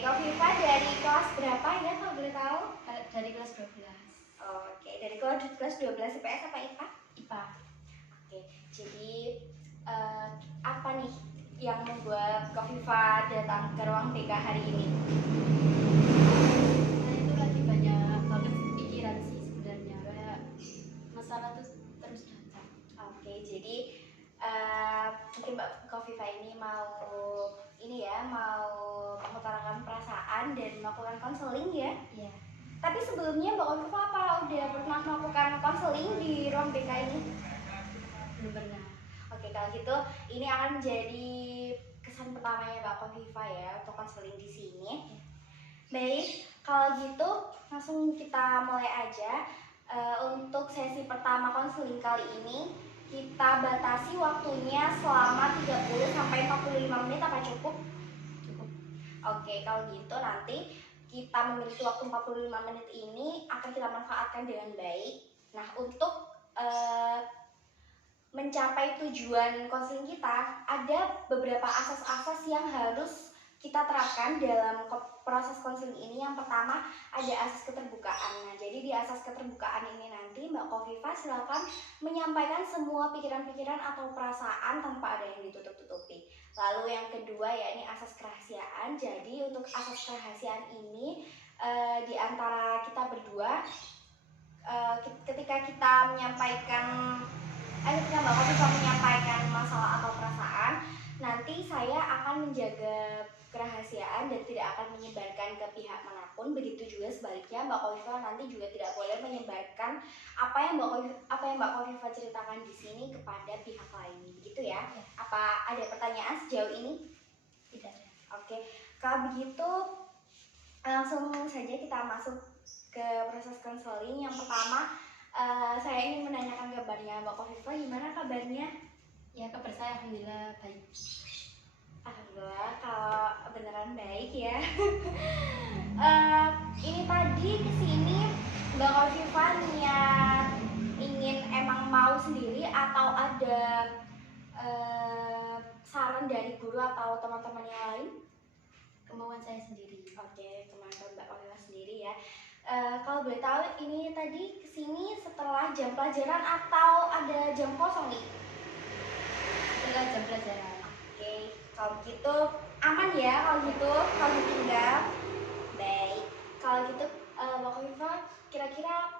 Kak Viva dari kelas berapa ya kalau boleh tahu? Dari kelas 12. Oke, dari kelas 12 IPS apa IPA? IPA. Oke, jadi apa nih yang membuat Kak Viva datang ke ruang BK hari ini? Saya itu lagi banyak banget pikiran sih sebenarnya, kayak masalah tuh terus datang. Oke, jadi mungkin Mbak Kofifa ini mau mengutarakan perasaan dan melakukan konseling ya. Iya. Tapi sebelumnya Mbak Kofifa apa udah pernah melakukan konseling di ruang BK ini? Belum pernah. Oke, kalau gitu ini akan menjadi kesan pertamanya Mbak Kofifa ya untuk konseling di sini. Baik, kalau gitu langsung kita mulai aja. Untuk sesi pertama konseling kali ini kita batasi waktunya selama 30 sampai 45 menit. Apa cukup? Cukup. Oke, kalau gitu nanti kita memiliki waktu 45 menit ini akan kita manfaatkan dengan baik. Nah, untuk mencapai tujuan konseling kita, ada beberapa asas-asas yang harus kita terapkan dalam proses konseling ini. Yang pertama ada asas keterbukaan. Nah, jadi di asas keterbukaan ini nanti Mbak Kofifa silakan menyampaikan semua pikiran-pikiran atau perasaan tanpa ada yang ditutup-tutupi. Lalu yang kedua ya ini asas kerahasiaan. Jadi untuk asas kerahasiaan ini di antara kita berdua ketika Mbak Kofifa menyampaikan masalah atau perasaan, nanti saya akan menjaga kerahasiaan dan tidak akan menyebarkan ke pihak manapun. Begitu juga sebaliknya, Mbak Kofifa nanti juga tidak boleh menyebarkan apa yang Mbak Kofifa ceritakan di sini kepada pihak lain. Begitu ya? Apa ada pertanyaan sejauh ini? Tidak ada. Oke, kalau begitu langsung saja kita masuk ke proses konseling. Yang pertama, saya ingin menanyakan kabarnya Mbak Kofifa, gimana kabarnya? Ya, kabar saya alhamdulillah baik. Alhamdulillah, kalau beneran baik ya. Ini tadi kesini Mbak Kofifa niat ingin emang mau sendiri atau ada saran dari guru atau teman-teman yang lain? Kemauan saya sendiri. Oke, kemauan Mbak Kofifa sendiri ya. Kalau boleh tahu ini tadi kesini setelah jam pelajaran atau ada jam kosong nih? Setelah jam pelajaran. Oke, kalau gitu aman ya kalau ditinggal. Baik, kalau gitu Mbak Kofifa kira-kira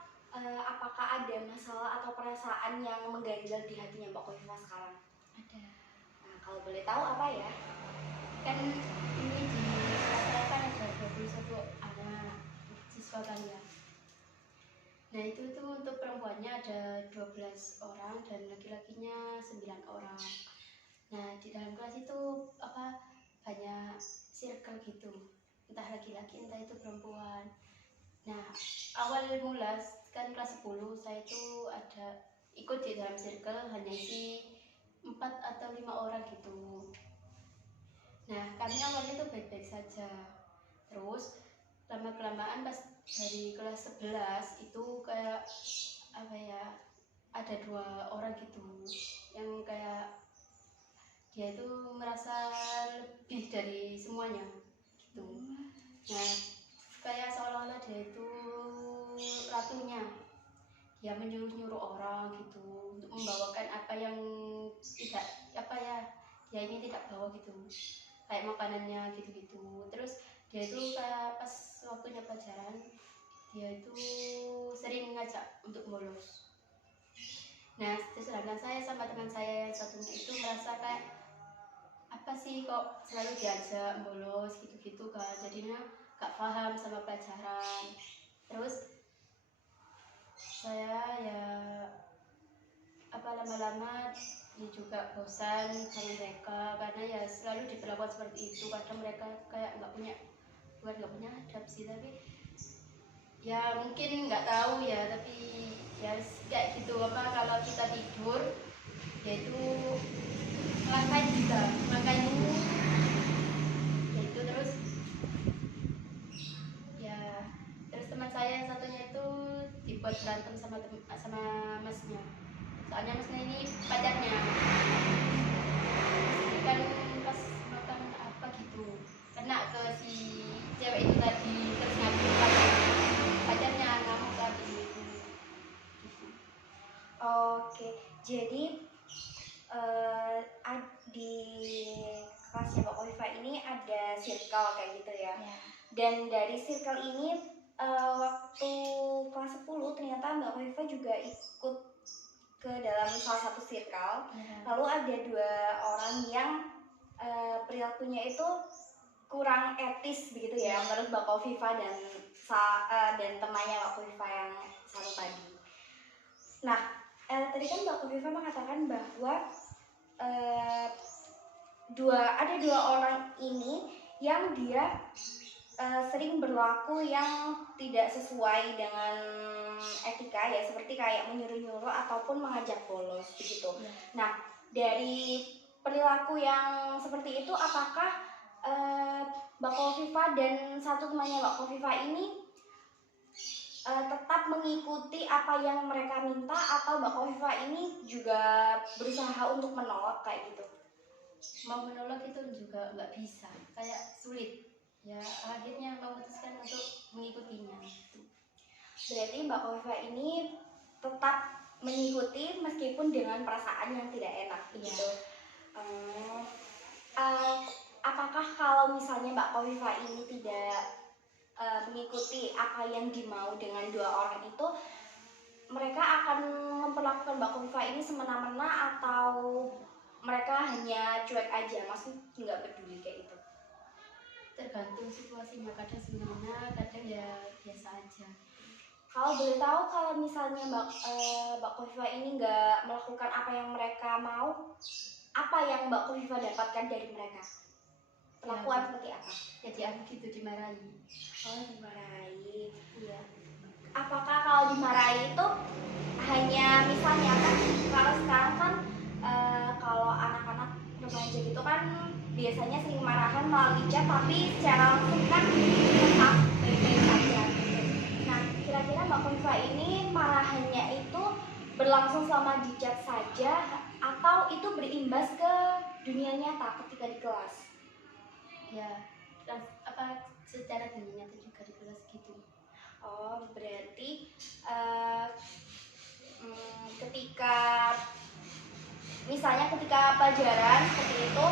apakah ada masalah atau perasaan yang mengganjal di hatinya Mbak Kofifa sekarang? Ada. Nah, kalau boleh tahu apa ya? Kan ini di kelas saya kan ada 21 anak siswa kalian. Nah, itu tuh untuk perempuannya ada 12 orang dan laki-lakinya 9 orang. Nah, di dalam kelas itu banyak circle gitu, entah laki-laki entah itu perempuan. Nah, awal mula kan kelas 10 saya itu ada ikut di dalam circle hanya isi 4 atau 5 orang gitu. Nah, kami awalnya tuh baik-baik saja. Terus lama-kelamaan pas dari kelas 11 itu kayak ada 2 orang gitu yang kayak dia itu merasa lebih dari semuanya gitu. Nah, kayak seolah-olah dia itu ratunya, dia menyuruh-nyuruh orang gitu untuk membawakan apa yang dia ini tidak bawa gitu, kayak makanannya gitu-gitu. Terus dia itu kayak pas waktunya pelajaran dia itu sering ngajak untuk bolos. Nah, sedangkan saya sama teman saya yang satunya itu merasa kayak apa sih kok selalu diajak bolos gitu-gitu kan, jadinya gak paham sama pelajaran. Terus saya ya lama-lama dia juga bosan sama mereka karena ya selalu diperlakukan seperti itu. Kadang mereka kayak nggak punya adab sih, tapi ya mungkin nggak tahu ya, tapi ya kayak gitu kalau kita tidur yaitu melangkain kita yaitu. Terus teman saya yang satunya itu dibuat berantem sama masnya, soalnya masnya ini pacarnya. Kan pas makan apa gitu kena ke si cewek itu tadi terus ngadu pacarnya ngamuk tadi gitu. Oke, jadi di kelasnya Mbak Kofifa ini ada circle kayak gitu ya. Ya. Dan dari circle ini waktu kelas 10 ternyata Mbak Kofifa juga ikut ke dalam salah satu circle. Ya. Lalu ada 2 orang yang perilakunya itu kurang etis begitu ya menurut Mbak Kofifa dan temannya Mbak Kofifa yang satu tadi. Nah, tadi kan Mbak Kofifa mengatakan bahwa ada 2 orang ini yang dia sering berlaku yang tidak sesuai dengan etika ya, seperti kayak menyuruh-nyuruh ataupun mengajak bolos begitu. Ya. Nah, dari perilaku yang seperti itu apakah Mbak Kofifa dan satu temannya Mbak Kofifa ini tetap mengikuti apa yang mereka minta atau Mbak Kofifa ini juga berusaha untuk menolak kayak gitu? Mau menolak itu juga nggak bisa, kayak sulit ya, akhirnya memutuskan untuk mengikutinya gitu. Berarti Mbak Kofifa ini tetap mengikuti meskipun dengan perasaan yang tidak enak begitu. Apakah kalau misalnya Mbak Kofifa ini tidak mengikuti apa yang dimau dengan 2 orang itu, mereka akan memperlakukan Mbak Kofifa ini semena-mena atau mereka hanya cuek aja, maksudnya nggak peduli kayak gitu? Tergantung situasinya, kadang semena-mena, kadang ya biasa aja. Kalau boleh tahu, kalau misalnya Mbak Kofifa ini nggak melakukan apa yang mereka mau, apa yang Mbak Kofifa dapatkan dari mereka? Perlakuan seperti apa? Jadi aku gitu dimarahi. Oh, dimarahi. Iya. Apakah kalau dimarahi itu hanya misalnya kan kalau sekarang kan kalau anak-anak remaja gitu kan biasanya sering marahan melalui chat, tapi secara langsung kan tetap baik-baik saja gitu. Nah, kira-kira Mbak Kofifa ini marahannya itu berlangsung selama di chat saja atau itu berimbas ke dunia nyata ketika di kelas? Ya, secara dunia nyata juga di kelas gitu. Oh, berarti ketika misalnya ketika pelajaran seperti itu,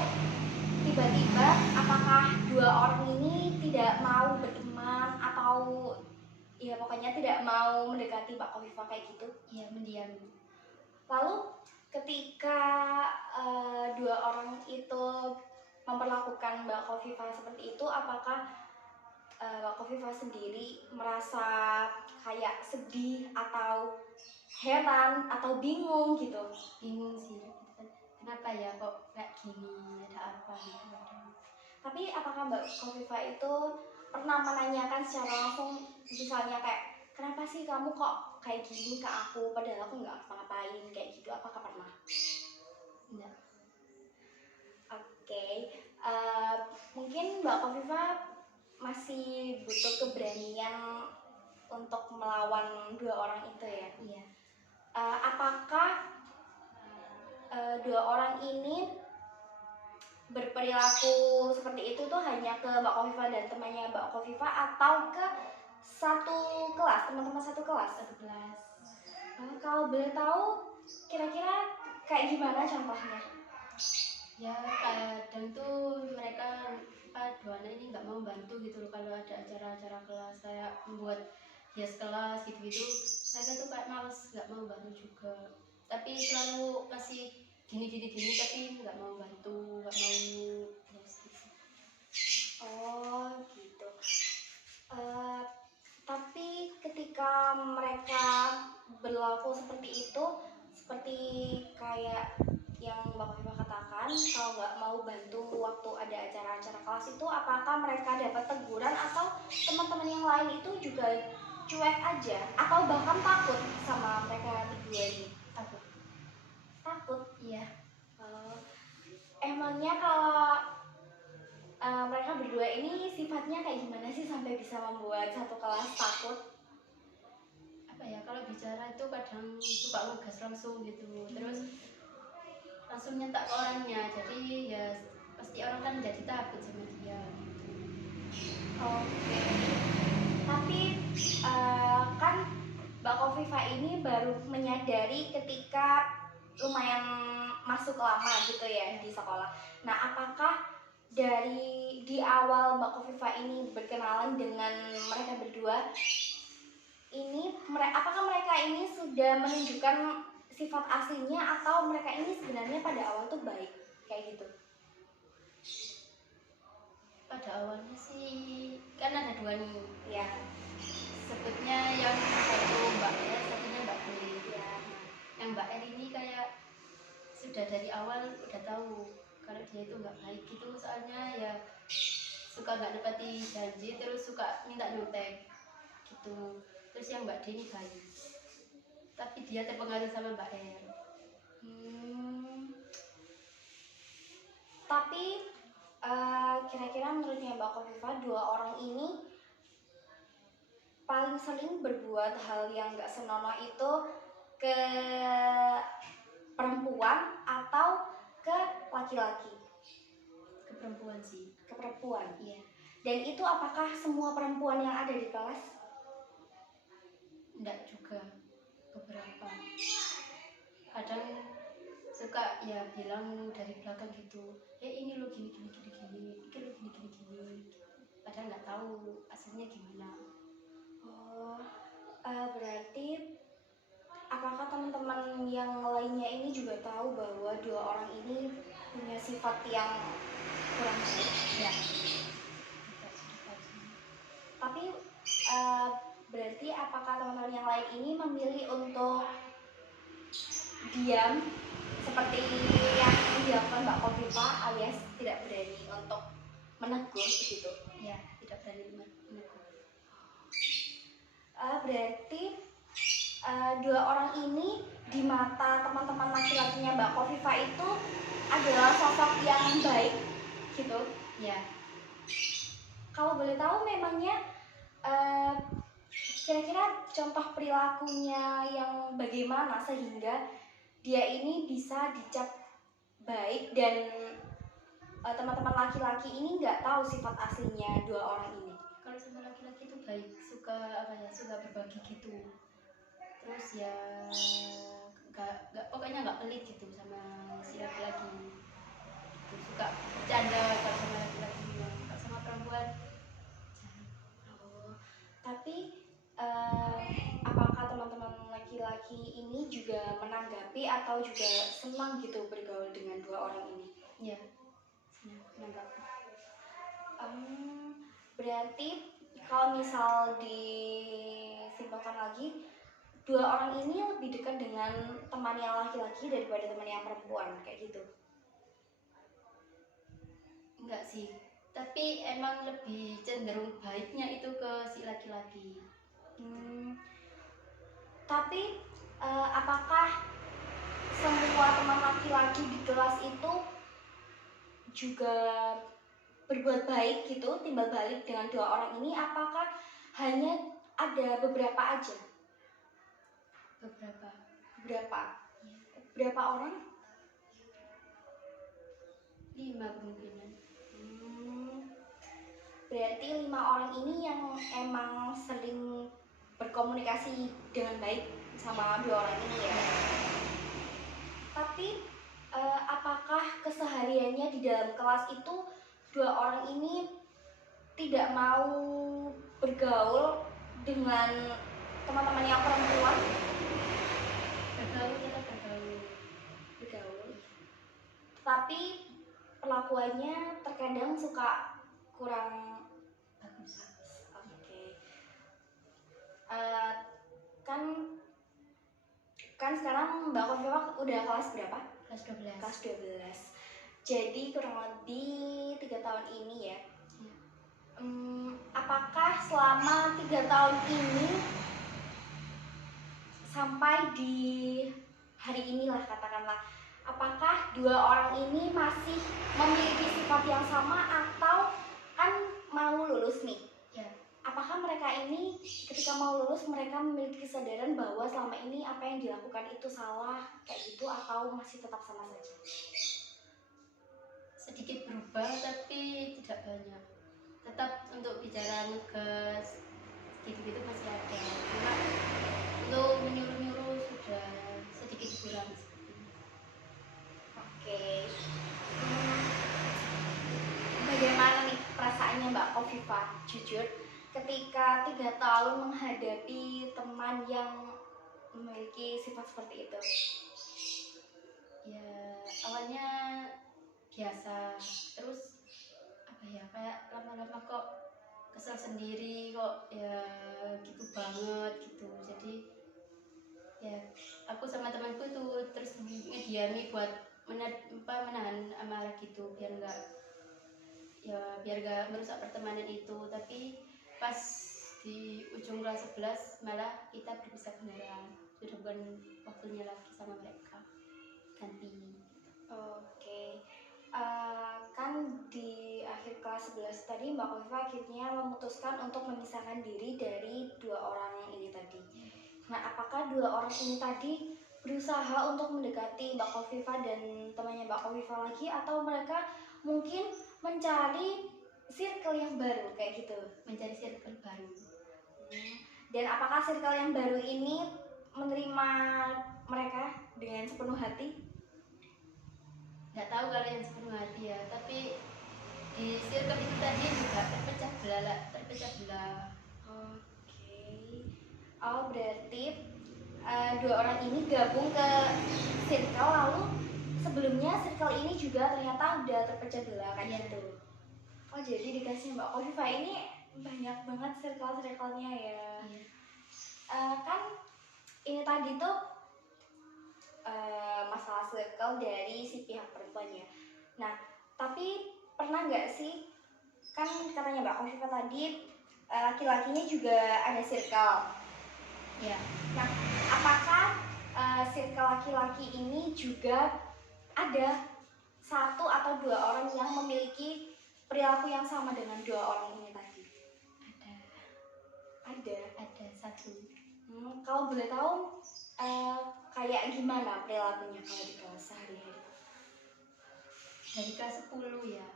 tiba-tiba apakah 2 orang ini tidak mau berteman atau ya pokoknya tidak mau mendekati Mbak Kofifa kayak gitu? Iya, mendiam. Lalu ketika 2 orang itu memperlakukan Mbak Kofifa seperti itu, apakah Mbak Kofifa sendiri merasa kayak sedih atau heran atau bingung gitu? Bingung sih, kenapa ya kok kayak gini, ada apa gitu. Tapi apakah Mbak Kofifa itu pernah menanyakan secara langsung, misalnya kayak kenapa sih kamu kok kayak gini ke aku padahal aku nggak ngapa-ngapain kayak gitu, apakah pernah? Enggak. Oke, mungkin Mbak Kofifa masih butuh keberanian untuk melawan 2 orang itu ya? Iya. Apakah 2 orang ini berperilaku seperti itu tuh hanya ke Mbak Kofifa dan temannya Mbak Kofifa atau ke satu kelas, teman-teman satu kelas? Satu kelas. Kalau boleh tahu kira-kira kayak gimana contohnya? Ya kadang tuh mereka 2 anak ini nggak mau bantu gitu loh kalau ada acara-acara kelas, kayak membuat hias kelas gitu-gitu. Mereka tuh kayak males, nggak mau bantu juga, tapi selalu kasih gini tapi nggak mau bantu, nggak mau hias gitu. Oh gitu. Tapi ketika mereka berlaku seperti itu, seperti kayak yang Mbak Kofifa katakan, kalau nggak mau bantu waktu ada acara-acara kelas itu, apakah mereka dapat teguran atau teman-teman yang lain itu juga cuek aja atau bahkan takut sama mereka berdua ini? Takut? Iya. Emangnya kalau mereka berdua ini sifatnya kayak gimana sih sampai bisa membuat satu kelas takut? Apa ya, kalau bicara itu kadang suka ngegas langsung gitu, terus langsung nyentak ke orangnya, jadi ya pasti orang kan jadi takut sama dia. Oke. Tapi kan Mbak Kofifa ini baru menyadari ketika lumayan masuk lama gitu ya di sekolah. Nah, apakah dari di awal Mbak Kofifa ini berkenalan dengan mereka berdua ini, apakah mereka ini sudah menunjukkan sifat aslinya atau mereka ini sebenarnya pada awal tuh baik kayak gitu? Pada awalnya sih kan ada dua nih, Ya, sebutnya yang satu Mbak R, satunya Mbak B. ya. Yang Mbak R ini kayak sudah dari awal udah tahu kalau dia itu nggak baik gitu, soalnya ya suka nggak nepati janji, terus suka minta nyontek gitu. Terus yang Mbak D ini baik, tapi dia terpengaruh sama Mbak R. Hmm, tapi kira-kira menurutnya Mbak Kofifa, dua orang ini paling sering berbuat hal yang nggak senonoh itu ke perempuan atau ke laki-laki? Ke perempuan sih. Ke perempuan. Iya. Dan itu apakah semua perempuan yang ada di kelas? Enggak juga, beberapa. Kadang suka ya bilang dari belakang gitu, ini lo gini gini gini gini, ini lo gini gini gini. Padahal nggak tahu aslinya gimana. Oh, berarti apakah teman-teman yang lainnya ini juga tahu bahwa dua orang ini punya sifat yang kurang baik? Ya. Tapi berarti apakah teman-teman yang lain ini memilih untuk diam seperti yang dilakukan Mbak Kofifa alias tidak berani untuk menegur begitu? Ya, tidak berani menegur. Berarti dua orang ini di mata teman-teman laki-lakinya Mbak Kofifa itu adalah sosok yang baik gitu. Ya. Kalau boleh tahu memangnya kira-kira contoh perilakunya yang bagaimana sehingga dia ini bisa dicap baik dan teman-teman laki-laki ini nggak tahu sifat aslinya dua orang ini? Kalau sama laki-laki itu baik, suka apa ya, suka berbagi gitu. Terus ya nggak pokoknya nggak pelit gitu sama si laki-laki. Gitu. Suka bercanda kalau sama laki-laki, kalau sama perempuan. Oh, tapi apakah teman-teman laki-laki ini juga menanggapi atau juga senang gitu bergaul dengan dua orang ini? Ya, menanggapi. Berarti kalau misal disimpulkan lagi, dua orang ini lebih dekat dengan teman yang laki-laki daripada teman yang perempuan kayak gitu? Enggak sih, tapi emang lebih cenderung baiknya itu ke si laki-laki. Tapi apakah semua teman laki-laki di kelas itu juga berbuat baik gitu, timbal balik dengan dua orang ini? Apakah hanya ada beberapa aja? Beberapa. Berapa orang? 5 kemungkinan. Berarti 5 orang ini yang emang sering berkomunikasi dengan baik sama dua orang ini ya. Tapi apakah kesehariannya di dalam kelas itu dua orang ini tidak mau bergaul dengan teman-teman yang perempuan? Bergaul tetap bergaul. Tapi perlakuannya terkadang suka kurang Bagus. Oke. Kan sekarang Mbak Kofifa udah kelas berapa? Kelas 12. Kelas 12. Jadi kurang lebih 3 tahun ini ya. Apakah selama 3 tahun ini sampai di hari inilah katakanlah, apakah dua orang ini masih memiliki sifat yang sama atau kan mau lulus nih? Ya. Apakah mereka ini ketika mau lulus mereka memiliki kesadaran bahwa selama ini apa yang dilakukan itu salah kayak gitu atau masih tetap sama saja? Sedikit berubah tapi tidak banyak. tetap untuk bicara ngegas gitu-gitu masih ada, cuma untuk menyuruh-nyuruh sudah sedikit kurang seperti itu. Oke. Bagaimana nih perasaannya Mbak Kofifa jujur ketika 3 tahun menghadapi teman yang memiliki sifat seperti itu? Ya awalnya biasa, terus apa ya, kayak lama-lama kok kesel sendiri, kok ya gitu banget gitu. Jadi ya aku sama temanku tuh terus ngediami buat menahan amarah gitu, biar nggak merusak pertemanan itu. Tapi pas di ujung kelas 11 malah kita berpisah beneran, sudah bukan waktunya lagi sama mereka, ganti. Oke. Kan di akhir kelas 11 tadi Mbak Kofifa akhirnya memutuskan untuk memisahkan diri dari 2 orang ini tadi. Nah, apakah 2 orang ini tadi berusaha untuk mendekati Mbak Kofifa dan temannya Mbak Kofifa lagi, atau mereka mungkin mencari circle yang baru kayak gitu? Mencari circle baru. Dan apakah circle yang baru ini menerima mereka dengan sepenuh hati? Nggak tahu kalau yang sepenuh hati ya, tapi di circle itu tadi juga terpecah belah. Oke. Oh, berarti 2 orang ini gabung ke circle, lalu sebelumnya circle ini juga ternyata udah terpecah belah kayak Iya. gitu. Oh, jadi dikasih Mbak Kofifa ini banyak banget circle-circle-nya ya. Iya. Kan ini tadi tuh masalah circle dari si pihak perempuan ya. Nah, tapi pernah nggak sih, kan katanya Mbak Kofifa tadi laki-lakinya juga ada circle. Ya, Nah, apakah circle laki-laki ini juga ada 1 atau 2 orang yang memiliki perilaku yang sama dengan 2 orang ini tadi? Ada. satu. Kalau boleh tahu kayak gimana perilakunya kalau di kelas sehari-hari? Dari kelas 10 ya.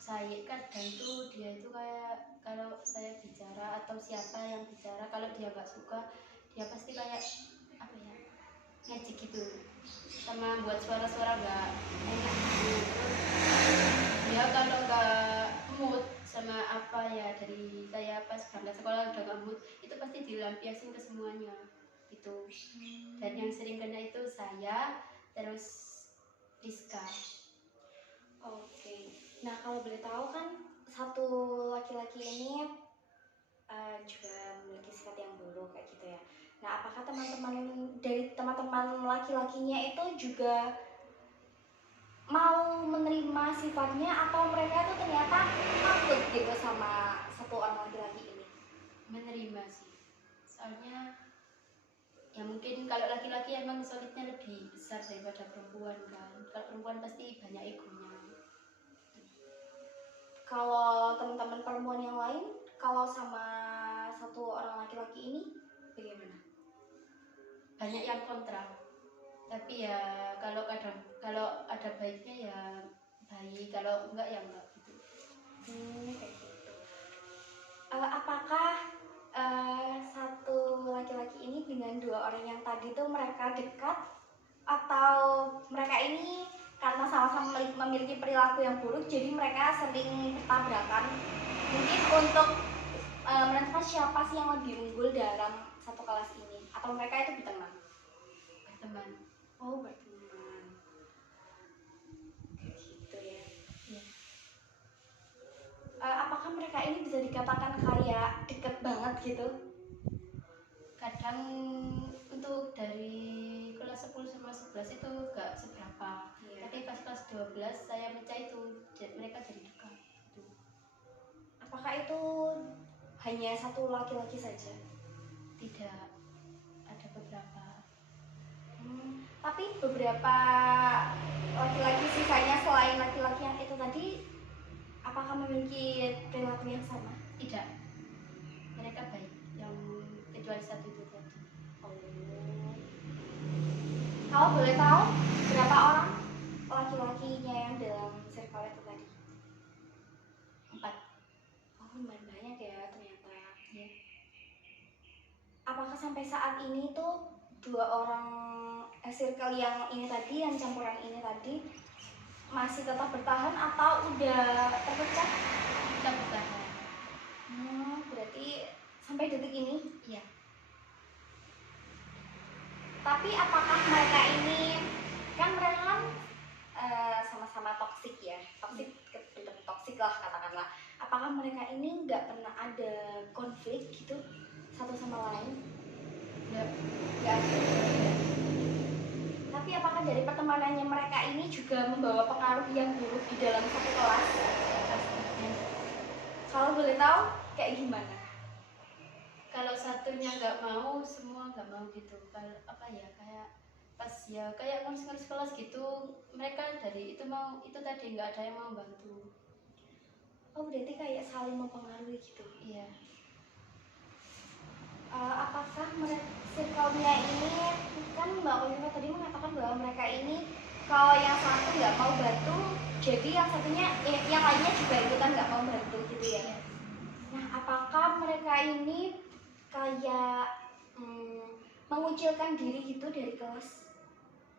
Saya kadang tuh dia itu kayak kalau saya bicara atau siapa yang bicara, kalau dia nggak suka, dia pasti kayak apa ya, ngejek gitu, sama buat suara-suara nggak enak gitu. Terus dia kalau nggak mood sama apa ya, dari saya pas berangkat sekolah udah nggak mood, itu pasti dilampiasin ke semuanya itu. Dan yang sering kena itu saya, terus Rizka. Oke. Nah, kalau boleh tahu kan satu laki-laki ini juga memiliki sifat yang buruk kayak gitu ya. Nah, apakah teman-teman laki-lakinya itu juga mau menerima sifatnya, atau mereka tuh ternyata takut gitu sama 1 orang laki-laki ini? Menerima sih, soalnya ya mungkin kalau laki-laki emang solidnya lebih besar daripada perempuan kan. Kalau perempuan pasti banyak egonya. Kalau teman-teman perempuan yang lain, kalau sama 1 orang laki-laki ini bagaimana? Banyak yang kontra, tapi ya kalau ada baiknya ya baik, kalau enggak ya enggak gitu. Kayak gitu. Apakah satu laki-laki ini dengan 2 orang yang tadi tuh mereka dekat, atau mereka ini karena sama-sama memiliki perilaku yang buruk jadi mereka sering bertabrakan, mungkin untuk menentukan siapa sih yang lebih unggul dalam satu kelas ini, atau mereka itu berteman? Berteman. Oh, berteman. Kayak gitu ya. Ya. Apakah mereka ini bisa dikatakan kayak deket banget gitu? Kadang untuk dari kelas 10 sama 11 itu enggak seberapa. Iya. Tapi pas kelas 12 saya baca itu mereka jadi dekat gitu. Apakah itu hanya satu laki-laki saja? Tidak, ada beberapa. Tapi beberapa laki-laki sisanya selain laki-laki yang itu tadi, apakah memiliki perilaku yang sama? Tidak, mereka baik, yang kecuali satu itu tadi. Kalau boleh tahu berapa orang laki-lakinya yang dalam circle itu tadi? lumayan banyak ya ternyata. Ya. Apakah sampai saat ini tuh dua orang circle yang ini tadi, yang campuran ini tadi masih tetap bertahan atau udah terpecah? Kita bertahan. Berarti sampai detik ini? Iya. Tapi apakah mereka ini, kan mereka kan sama-sama toksik ya, bentuk toksik lah katakanlah. Apakah mereka ini nggak pernah ada konflik gitu satu sama lain? Nggak ada. Tapi apakah dari pertemanannya mereka ini juga membawa pengaruh yang buruk di dalam satu kelas? Kalau boleh tahu kayak gimana? Kalau satunya nggak mau, semua nggak mau gitu. Kalau apa ya, kayak pas ya kayak ngurus-ngurus kelas gitu, mereka dari itu mau, itu tadi nggak ada yang mau bantu. Oh, berarti kayak saling mempengaruhi gitu. Iya. Apakah mereka circle-nya ini, kan Mbak Kofifa tadi mengatakan bahwa mereka ini kalau yang satu nggak mau bantu, jadi yang satunya yang lainnya juga ikutan nggak mau bantu gitu ya. Iya. Nah, apakah mereka ini kayak mengucilkan diri gitu dari kelas?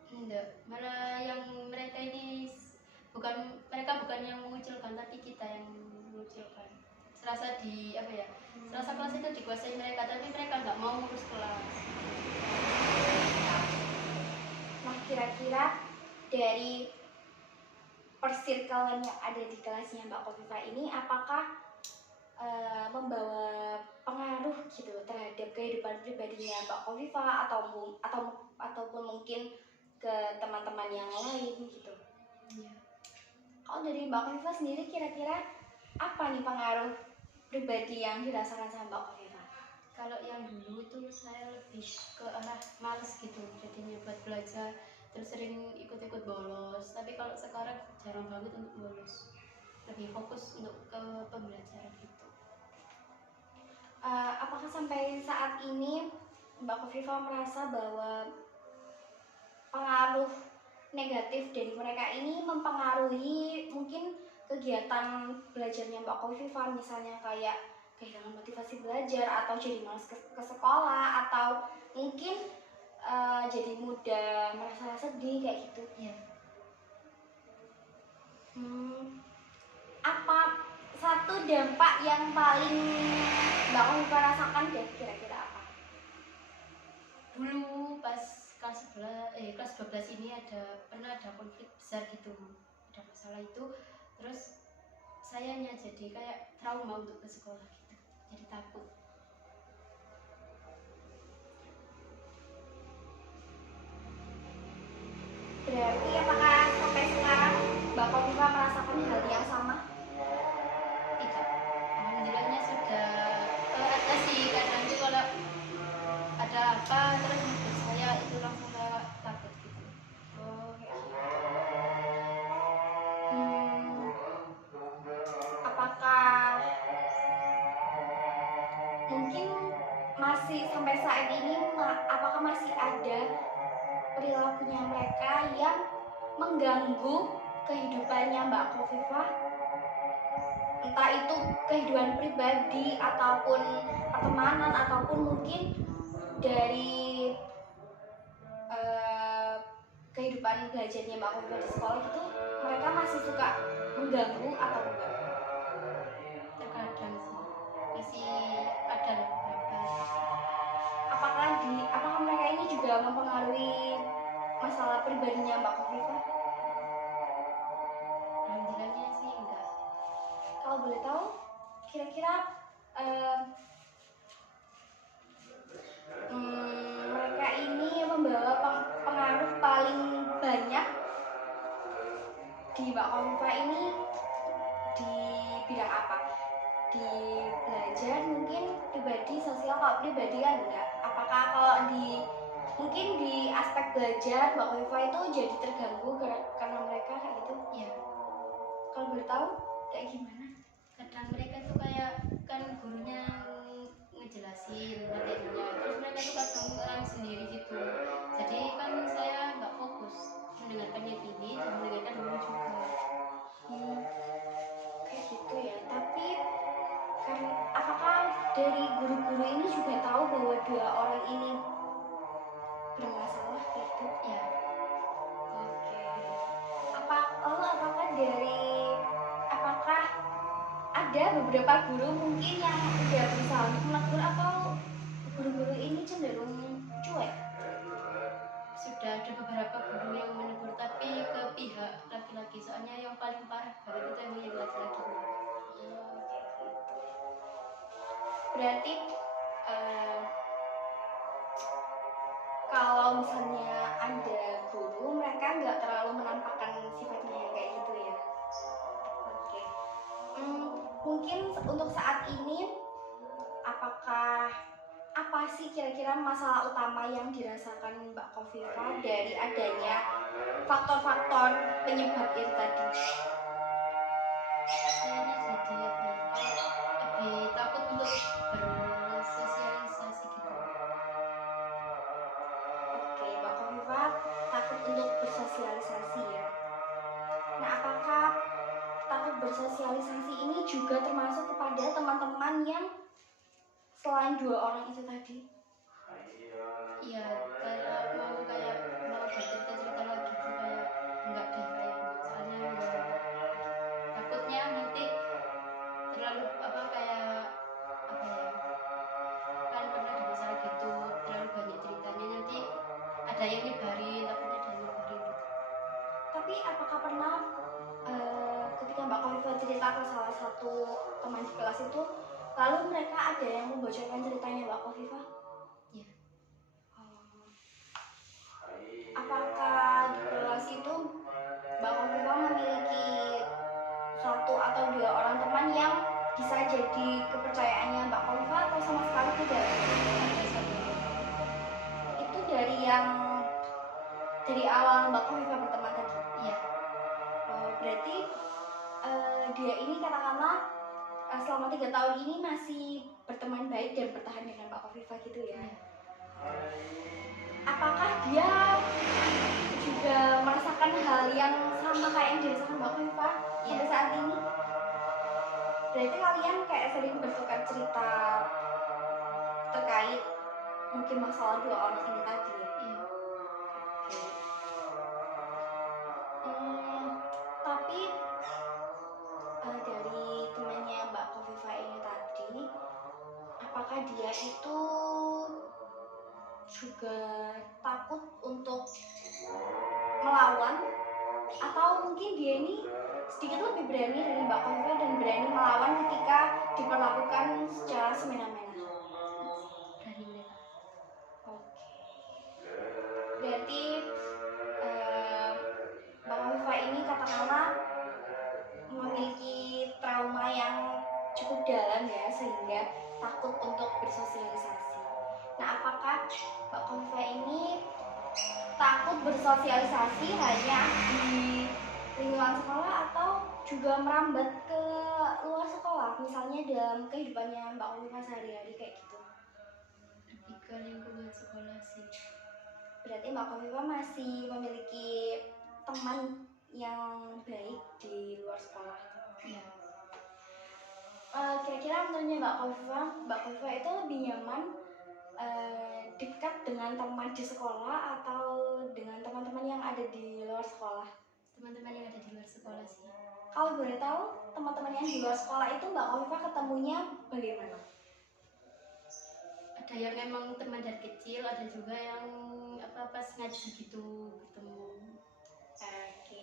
Enggak, malah yang mereka ini mereka bukan yang mengucilkan, tapi kita yang mengucilkan. Serasa di apa ya? Serasa kelas itu dikuasai mereka, tapi mereka nggak mau ngurus kelas. Nah, kira-kira dari persirkelan yang ada di kelasnya Mbak Kofifa ini, apakah membawa pengaruh gitu terhadap kehidupan pribadinya Mbak Kofifa ataupun mungkin ke teman-teman yang lain gitu? Iya. Kalau dari Mbak Kofifa sendiri, kira-kira apa nih pengaruh pribadi yang dirasakan sama Mbak Kofifa? Kalau yang dulu itu saya lebih ke arah males gitu, jadinya buat belajar, terus sering ikut-ikut bolos. Tapi kalau sekarang jarang banget untuk bolos, lebih fokus untuk ke pembelajaran gitu. Apakah sampai saat ini Mbak Kofifa merasa bahwa pengaruh negatif dari mereka ini mempengaruhi mungkin kegiatan belajarnya Mbak Kofifa, misalnya kayak kehilangan motivasi belajar atau jadi malas ke sekolah atau mungkin jadi mudah merasa sedih kayak gitu? Iya. Apa satu dampak yang paling Mbak Kofifa rasakan deh, kira-kira apa? Dulu pas kelas 12 ini pernah ada konflik besar gitu, ada masalah itu, terus sayanya jadi kayak trauma untuk ke sekolah gitu, jadi takut. Berarti apakah sampai sekarang Mbak Kofifa merasakan hal yang sama? Tidak, alhamdulillahnya sudah atasi, karena itu kalau ada apa terus menurut saya itu langsung kayak takut gitu. Oh, ya. Apakah mungkin masih sampai saat ini apakah masih ada perilakunya mereka yang mengganggu kehidupannya Mbak Kofifa? Entah itu kehidupan pribadi ataupun pertemanan ataupun mungkin dari kehidupan belajarnya Mbak Kofifa di sekolah gitu, mereka masih suka mengganggu atau enggak? Terkadang sih masih ada beberapa. Apakah mereka ini juga mempengaruhi masalah pribadinya Mbak Kofifa? Alhamdulillahnya sih enggak. Kalau boleh tahu, kira-kira mereka ini membawa pengaruh paling banyak di Mbak Kofifa ini di bidang apa? Di belajar mungkin, pribadi, sosial? Kalau pribadi kan enggak. Apakah kalau mungkin di aspek belajar Mbak Kofifa itu jadi terganggu karena mereka kayak gitu? Iya. Kalau boleh tahu kayak gimana? Kadang mereka tuh kayak kan gurunya ngejelasin materinya, terus mereka tuh kadang ngerang sendiri gitu, jadi kan saya nggak fokus mendengarkan yang ini dan mendengarkan guru juga. Kayak gitu ya. Tapi karena beberapa guru mungkin yang udah berusaha untuk menegur, atau guru-guru ini cenderung cuek? Sudah ada beberapa guru yang menegur, tapi ke pihak laki-laki, soalnya yang paling parah banget itu emang yang laki-laki. Kayak gitu. Berarti kalau misalnya ada guru, mereka nggak terlalu menampakkan sifatnya yang kayak gitu ya. Oke. Mungkin untuk saat ini, apakah apa sih kira-kira masalah utama yang dirasakan Mbak Kofifa dari adanya faktor-faktor penyebab itu tadi? Saya ini jadi lebih takut untuk bersosialisasi gitu. Oke, Mbak Kofifa takut untuk bersosialisasi ya. Nah, apakah takut bersosialisasi ini juga termasuk kepada teman-teman yang selain 2 orang itu tadi? Iya, kalau mau bercerita-cerita lagi tuh kayak enggak deh kayaknya, soalnya ya takutnya nanti terlalu kayak kan pernah di masalah gitu, terlalu banyak ceritanya, nanti ada yang nyebarin, takutnya ada yang nyebarin gitu. Tapi apakah pernah ketika Mbak Kofifa cerita ke salah satu teman di kelas itu, lalu mereka ada yang membocorkan ceritanya Mbak Kofifa? Iya. Apakah di kelas itu Mbak Kofifa memiliki 1 atau 2 orang teman yang bisa jadi kepercayaannya Mbak Kofifa, atau sama sekali tidak? Itu dari awal Mbak Kofifa berteman tadi? Iya. Berarti dia ini katakanlah selama 3 tahun ini masih berteman baik dan bertahan dengan Mbak Kofifa gitu ya? Apakah dia juga merasakan hal yang sama kayak yang dirasakan Mbak Kofifa sampai saat ini? Berarti kalian kayak sering bertukar cerita terkait mungkin masalah 2 orang ini tadi ya? Iya. Tapi dari temannya Mbak Kofifa ini tadi, apakah dia itu juga takut untuk melawan, atau mungkin dia ini sedikit lebih berani dari Mbak Kofifa dan berani melawan ketika diperlakukan secara semena-mena? Dari mereka. Oke. Berarti Mbak Kofifa ini katakanlah memiliki trauma yang cukup dalam ya, sehingga takut untuk bersosialisasi. Nah, apakah Mbak Kofifa ini takut bersosialisasi hanya di lingkungan sekolah, atau juga merambat ke luar sekolah, misalnya dalam kehidupannya Mbak Kofifa sehari-hari kayak gitu? Lebih ke lingkungan sekolah sih. Berarti Mbak Kofifa masih memiliki teman yang baik di luar sekolah? Iya. Kira-kira menurutnya Mbak Kofifa itu lebih nyaman dekat dengan teman di sekolah atau dengan teman-teman yang ada di luar sekolah? Teman-teman yang ada di luar sekolah sih. Kalau boleh tahu, teman-teman yang di luar sekolah itu Mbak Kofifa ketemunya bagaimana? Ada yang emang teman dari kecil, ada juga yang pas ngaji gitu ketemu. Oke.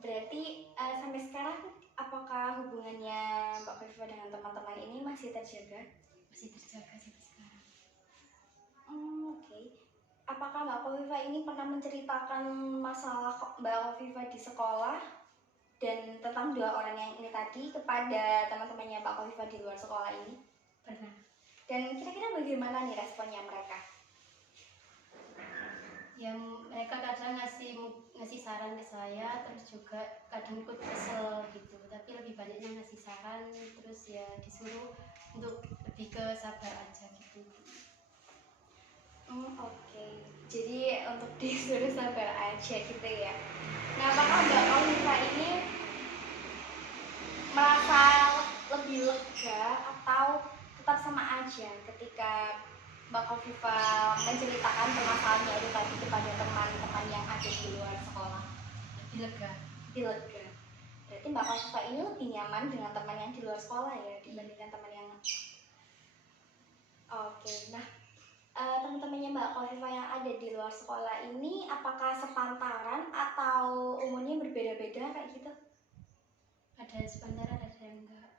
Berarti sampai sekarang apakah hubungannya Mbak Kofifa dengan teman-teman ini masih terjaga? Masih terjaga sampai sekarang. Oke. Apakah Mbak Kofifa ini pernah menceritakan masalah Mbak Kofifa di sekolah dan tentang 2 orang yang ini tadi kepada teman-temannya Mbak Kofifa di luar sekolah ini? Pernah. Dan kira-kira bagaimana nih responnya mereka? Yang mereka kadang ngasih saran ke saya, terus juga kadang ikut kesel gitu, tapi lebih banyaknya ngasih saran, terus ya disuruh untuk lebih ke sabar aja gitu. Oke. Jadi untuk disuruh sabar aja gitu ya. Nah, apakah Mbak Kofifa ini merasa lebih lega atau tetap sama aja ketika Mbak Kofifa menceritakan permasalahannya itu tadi kepada teman-teman yang ada di luar sekolah? Lebih lega. Lebih lega. Berarti Mbak Kofifa ini lebih nyaman dengan teman yang di luar sekolah ya dibandingkan teman yang oke. Nah, teman-temannya Mbak Kofifa yang ada di luar sekolah ini apakah sepantaran atau umurnya berbeda-beda kayak gitu? Ada sepantaran, ada yang enggak.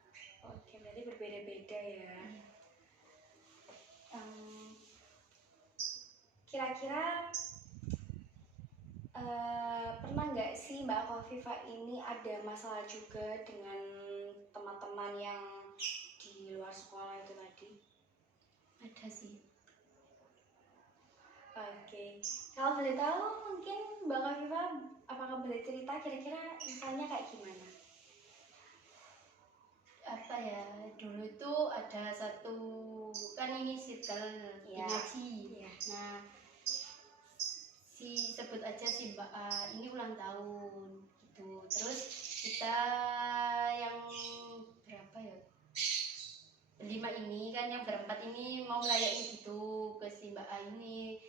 Oke, berarti berbeda-beda ya. Iya. Kira-kira pernah nggak sih Mbak Kofifa ini ada masalah juga dengan teman-teman yang di luar sekolah itu tadi? Ada sih. Oke, kalau boleh tahu mungkin Mbak Kofifa apakah boleh cerita kira-kira misalnya kayak gimana? Apa ya, dulu itu ada satu, kan ini circle di Iya. ngaji. Iya. Nah, sebut aja si Mbak A ini ulang tahun gitu. Terus kita yang berapa ya, berlima ini kan, yang berempat ini mau ngerayain gitu ke si Mbak A ini.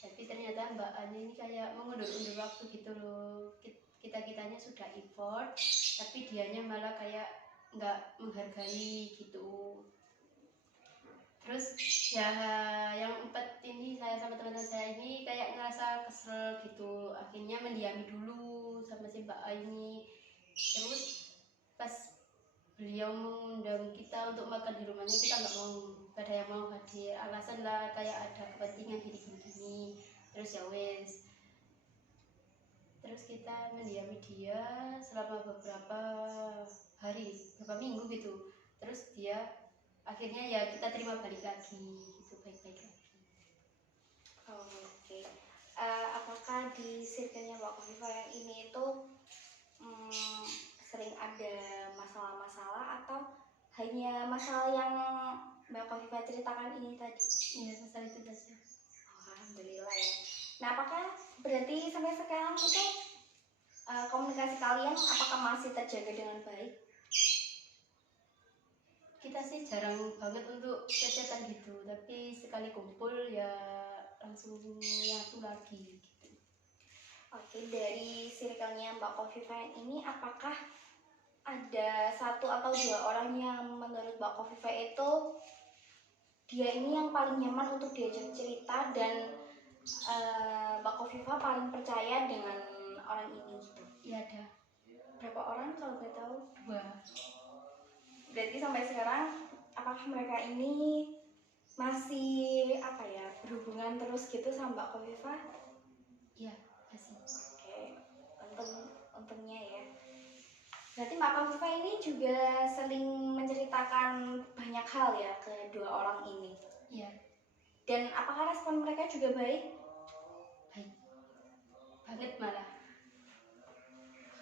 Tapi ternyata Mbak A ini kayak mengundur-undur waktu gitu loh. Kita-kitanya sudah effort, tapi dianya malah kayak nggak menghargai gitu. Terus ya yang empat ini, saya sama teman-teman saya ini kayak ngerasa kesel gitu, akhirnya mendiami dulu sama si Mbak A ini. Terus pas beliau mengundang kita untuk makan di rumahnya, kita nggak mau, gak ada yang mau hadir, alasan lah kayak ada kepentingan gini. Terus ya wes, terus kita mendiami dia selama beberapa hari, beberapa minggu gitu. Terus dia akhirnya ya kita terima balik lagi gitu, baik-baik lagi. Oke. Apakah di circle-nya Mbak Kofifa yang ini itu sering ada masalah-masalah atau hanya masalah yang Mbak Kofifa ceritakan ini tadi? Iya, masalah itu saja. Alhamdulillah ya. Nah, apakah berarti sampai sekarang itu komunikasi kalian apakah masih terjaga dengan baik? Kita sih jarang banget untuk chat-chatan gitu, tapi sekali kumpul ya langsung nyatu lagi gitu. Oke, dari circle-nya Mbak Kofifa yang ini apakah ada satu atau dua orang yang menurut Mbak Kofifa itu dia ini yang paling nyaman untuk diajak cerita dan Mbak Kofifa paling percaya dengan orang ini gitu? Iya, ada Berapa orang kalau boleh tahu? 2. Berarti sampai sekarang apakah mereka ini masih apa ya, berhubungan terus gitu sama Mbak Kofifa? Iya, masih. Oke, untungnya ya. Berarti Mbak Kofifa ini juga sering menceritakan banyak hal ya ke dua orang ini. Iya, Dan apakah respon mereka juga baik? baik banget malah.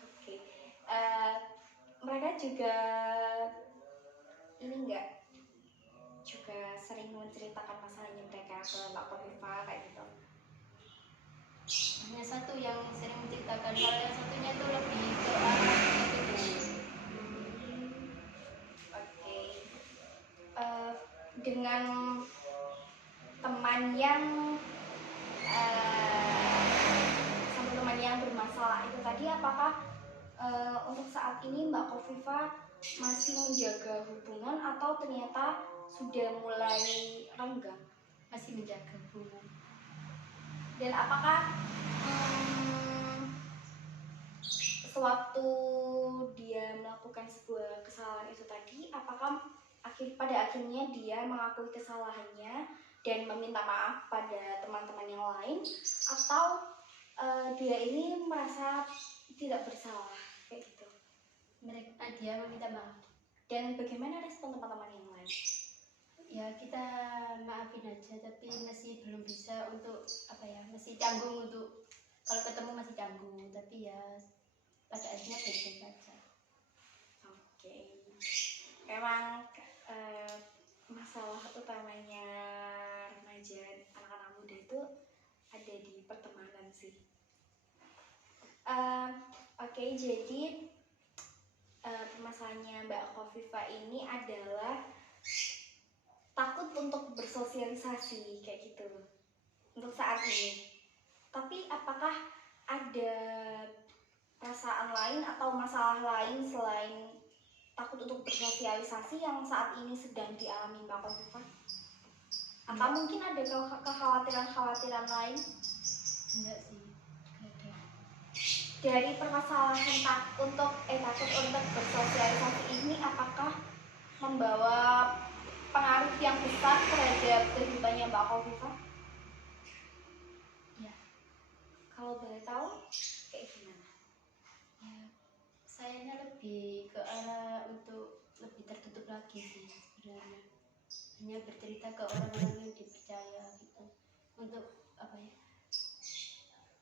Oke. Mereka juga ini enggak juga sering menceritakan masalahnya mereka ke Mbak Kofifa kayak gitu? Hanya satu yang sering menceritakan, kalau yang satunya itu lebih ke arah gitu. Oke. Dengan teman yang satu teman yang bermasalah itu tadi, apakah untuk saat ini Mbak Kofifa masih menjaga hubungan atau ternyata sudah mulai renggang? Masih menjaga hubungan. Dan apakah sewaktu dia melakukan sebuah kesalahan itu tadi, apakah pada akhirnya dia mengakui kesalahannya dan meminta maaf pada teman-teman yang lain, atau dia ini merasa tidak bersalah kayak gitu? Dia meminta maaf. Dan bagaimana respon teman-teman yang lain? Ya kita maafin aja, tapi masih belum bisa untuk apa ya, masih canggung untuk kalau ketemu, masih canggung, tapi ya pada akhirnya baik-baik aja. Oke. Memang masalah utamanya remaja, anak-anak muda itu ada di pertemanan sih. Oke, jadi permasalahannya Mbak Kofifa ini adalah takut untuk bersosialisasi kayak gitu untuk saat ini. Tapi apakah ada perasaan lain atau masalah lain selain takut untuk bersosialisasi yang saat ini sedang dialami Mbak Kofifa? Atau mungkin ada kekhawatiran-kekhawatiran lain? Enggak sih, enggak ada. Dari permasalahan takut untuk bersosialisasi ini, apakah membawa pengaruh yang besar terhadap kehidupannya Mbak Kofifa? Ya, Kalau boleh tahu, kayak gimana? ya sayanya lebih ke arah untuk lebih tertutup lagi sih sebenarnya. Hanya bercerita ke orang-orang yang dipercaya gitu. Untuk apa ya?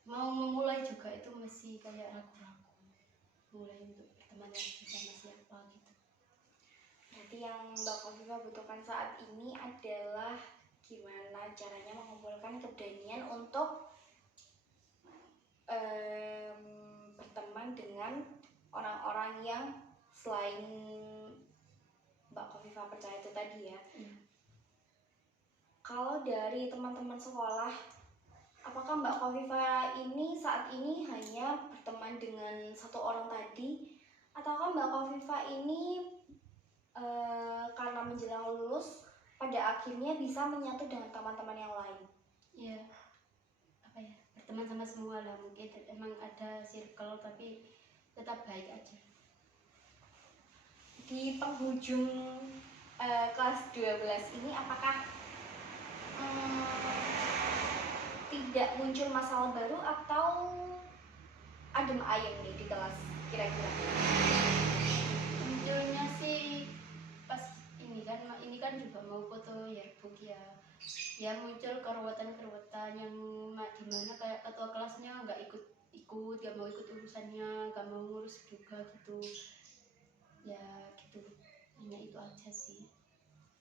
Mau memulai juga itu masih kayak ragu-ragu. Mulai untuk berteman lagi sama siapa gitu. Berarti yang Mbak Kofifa butuhkan saat ini adalah gimana caranya mengumpulkan keberanian untuk berteman dengan orang-orang yang selain Mbak Kofifa percaya itu tadi ya. Kalau dari teman-teman sekolah, apakah Mbak Kofifa ini saat ini hanya berteman dengan satu orang tadi, ataukah Mbak Kofifa ini karena menjelang lulus pada akhirnya bisa menyatu dengan teman-teman yang lain? Ya, apa ya, berteman sama semua lah. Mungkin emang ada circle tapi tetap baik aja. Di penghujung kelas 12 ini, apakah tidak muncul masalah baru atau adem ayem nih di kelas kira-kira? Munculnya sih pas ini kan juga mau foto yearbook ya. Ya muncul keruwetan-keruwetan yang dimana kayak ketua kelasnya nggak ikut, nggak mau ikut urusannya, nggak mau ngurus juga gitu. Ya gitu, hanya itu aja sih.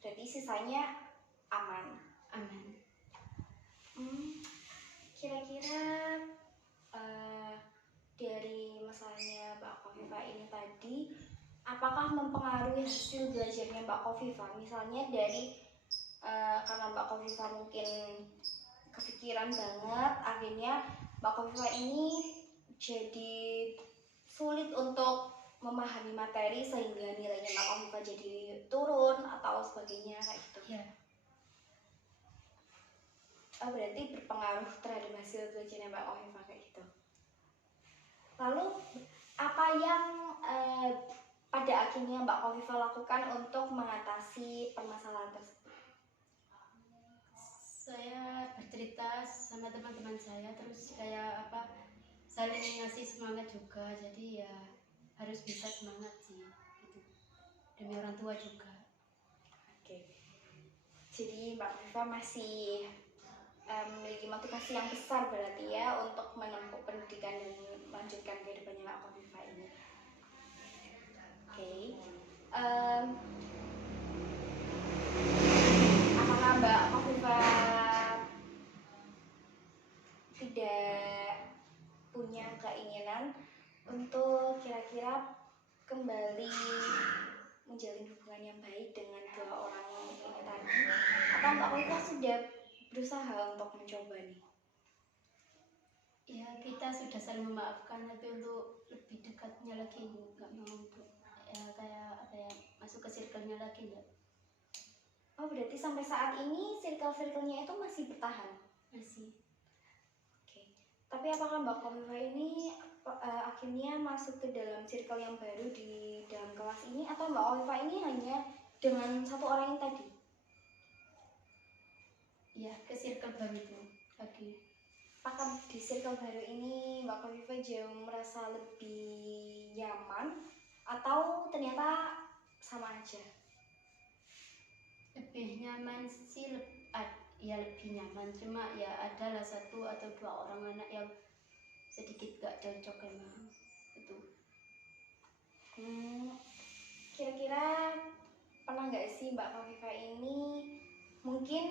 Berarti sisanya aman. Aman. Kira-kira dari masalahnya Mbak Kofifa ini tadi, apakah mempengaruhi hasil belajarnya Mbak Kofifa? Misalnya dari karena Mbak Kofifa mungkin kepikiran banget, akhirnya Mbak Kofifa ini jadi sulit untuk memahami materi sehingga nilainya Mbak Kofifa jadi turun atau sebagainya kayak gitu. Ya. Oh, berarti berpengaruh terhadap hasil belajarnya Mbak Kofifa kayak gitu. Lalu apa yang pada akhirnya Mbak Kofifa lakukan untuk mengatasi permasalahan tersebut? Saya bercerita sama teman-teman saya, terus kayak apa, saling ngasih semangat juga. Jadi ya harus bisa semangat sih gitu, demi orang tua juga. Oke. Jadi Mbak Kofifa masih memiliki motivasi yang besar berarti ya untuk menempuh pendidikan dan melanjutkan kehidupannya Mbak Kofifa ini. Oke. Apakah Mbak Kofifa tidak punya keinginan untuk kira-kira kembali menjalin hubungan yang baik dengan dua orang ini tadi, atau Mbak Kofifa sudah berusaha untuk mencoba nih? Ya kita sudah saling memaafkan, tapi untuk lebih dekatnya lagi nggak mau untuk ya kayak apa ya, masuk ke circle-nya lagi enggak. Oh, berarti sampai saat ini circle-circle-nya itu masih bertahan? Masih. Oke. Tapi apakah Mbak Kofifa ini akhirnya masuk ke dalam circle yang baru di dalam kelas ini, atau Mbak Kofifa ini hanya dengan satu orang yang tadi? Ya ke circle baru itu lagi. Apakah di circle baru ini Mbak Kofifa jauh merasa lebih nyaman atau ternyata sama aja? Lebih nyaman sih, ya lebih nyaman, cuma ya adalah satu atau dua orang anak yang sedikit gak cocok emang itu. Kira-kira pernah nggak sih Mbak Kofifa ini mungkin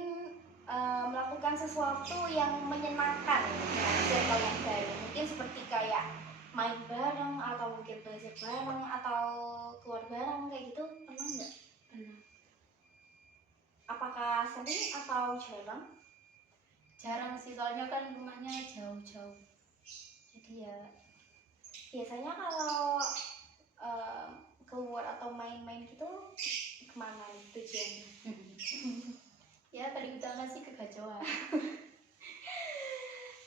melakukan sesuatu yang menyenangkan dengan circle yang baru? Mungkin seperti kayak main bareng, atau mungkin belajar bareng, atau keluar bareng kayak gitu, pernah nggak? Pernah. Apakah sering atau jarang? Jarang sih, soalnya kan rumahnya jauh-jauh, jadi ya Biasanya kalau keluar atau main-main gitu kemana nih tujuannya? Ya paling utama sih kekacauan.